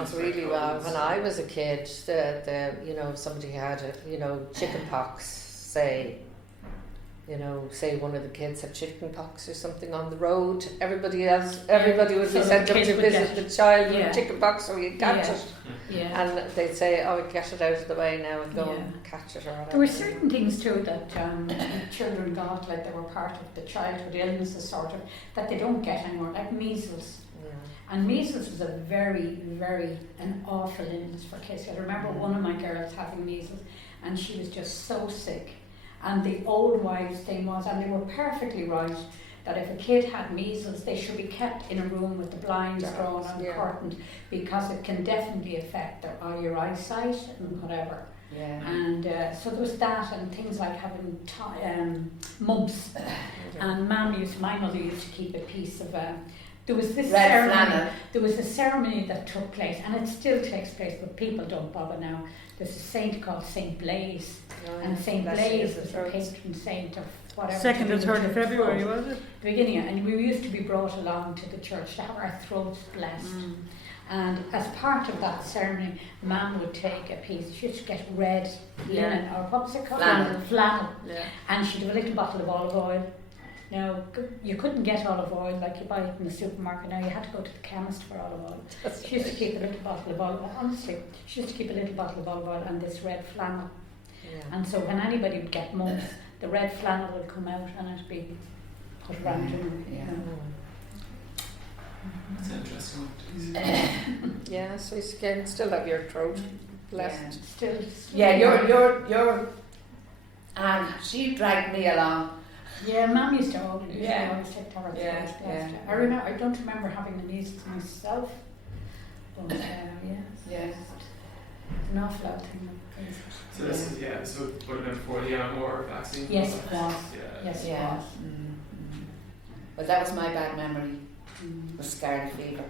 not really well. When I was a kid, the somebody had chicken pox, say one of the kids had chicken pox or something on the road. Everybody would be sent up to visit the child with chicken pox, so you'd catch it. Yeah. And they'd say, get it out of the way now and go and catch it or whatever. There were certain things too that children got, like they were part of the childhood illnesses sort of, that they don't get anymore, like measles. Yeah. And measles was a very, very an awful illness for kids. I remember one of my girls having measles and she was just so sick. And the old wives' thing was, and they were perfectly right, that if a kid had measles, they should be kept in a room with the blinds drawn and curtained, because it can definitely affect your eyesight and whatever. Yeah. And so there was that, and things like having mumps. And my mother used to keep a piece of there was this ceremony. There was a ceremony that took place, and it still takes place, but people don't bother now. There's a saint called Saint Blaise, and Saint Blaise is the patron saint of whatever. 2nd and 3rd of February, was it? The beginning, and we used to be brought along to the church to have our throats blessed. And as part of that ceremony, Mum would take a piece. She used to get red linen, or what's it called? Flannel. Yeah. And she'd have a little bottle of olive oil. Now, you couldn't get olive oil like you buy it in the supermarket. Now, you had to go to the chemist for olive oil. She used to keep a little bottle of olive oil. Honestly, she used to keep a little bottle of olive oil and this red flannel. Yeah. And so when anybody would get mumps, the red flannel would come out and it'd be put around her. Yeah. That's interesting. Yeah, so you can still have your throat blessed. Yeah. Still. Yeah, you're and she dragged me along. Yeah, Mum used to hold it. Yeah. She always take her Yeah. I don't remember having the measles myself. But yes. An awful lot of things. So this is so it would have been before the MMR vaccine? Yes, it was. Yeah. Yes, it was. But that was my bad memory. Was scarlet fever.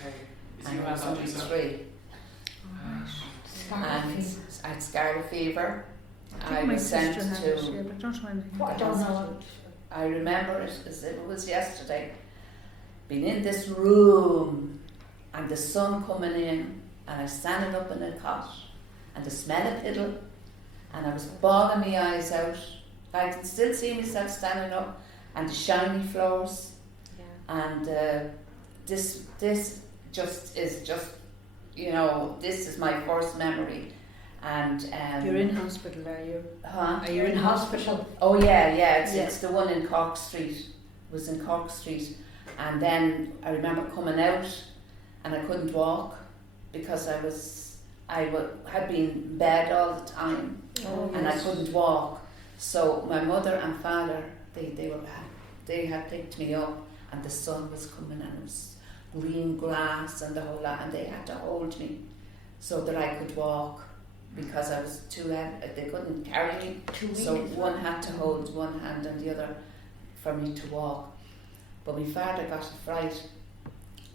Okay. And I was only 3. And I had scarlet fever. I was sent to. I don't know. I remember it as if it was yesterday. Being in this room and the sun coming in, and I was standing up in a cot and the smell of piddle, and I was bawling my eyes out. I can still see myself standing up, and the shiny floors. Yeah. And this just is this is my first memory. And you're in hospital, are you? Huh? Are you in hospital? Oh yeah. It's the one in Cork Street. It was in Cork Street, and then I remember coming out, and I couldn't walk because I had been in bed all the time, and I couldn't walk. So my mother and father, they had picked me up, and the sun was coming, and it was green grass and the whole lot, and they had to hold me so that I could walk. Because I was too heavy, they couldn't carry me, so one had to hold one hand and the other for me to walk. But my father got a fright,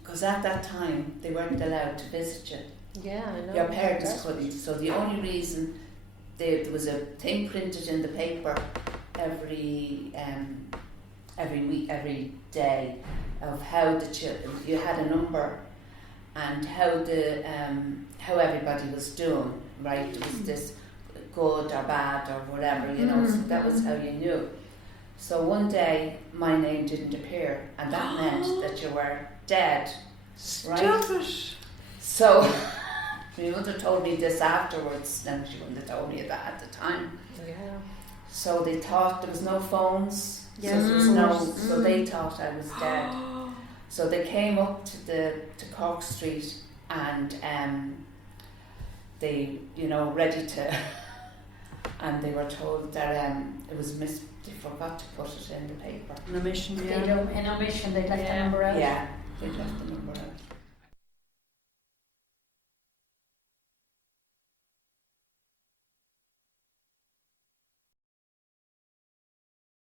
because at that time they weren't allowed to visit you. Yeah, I know. Your parents couldn't, so the only reason there was a thing printed in the paper every week, every day, of how you had a number and how everybody was doing. Right, it was this good or bad or whatever, so that was how you knew. So one day my name didn't appear, and that meant that you were dead. Right? Stop it. So my mother told me this afterwards, and she wouldn't have told me that at the time. Yeah. So they thought there was no phones, so they thought I was dead. So they came up to Cork Street, and they, ready to, and they were told that it was they forgot to put it in the paper. An omission, They left the number out. Yeah, they left the number out.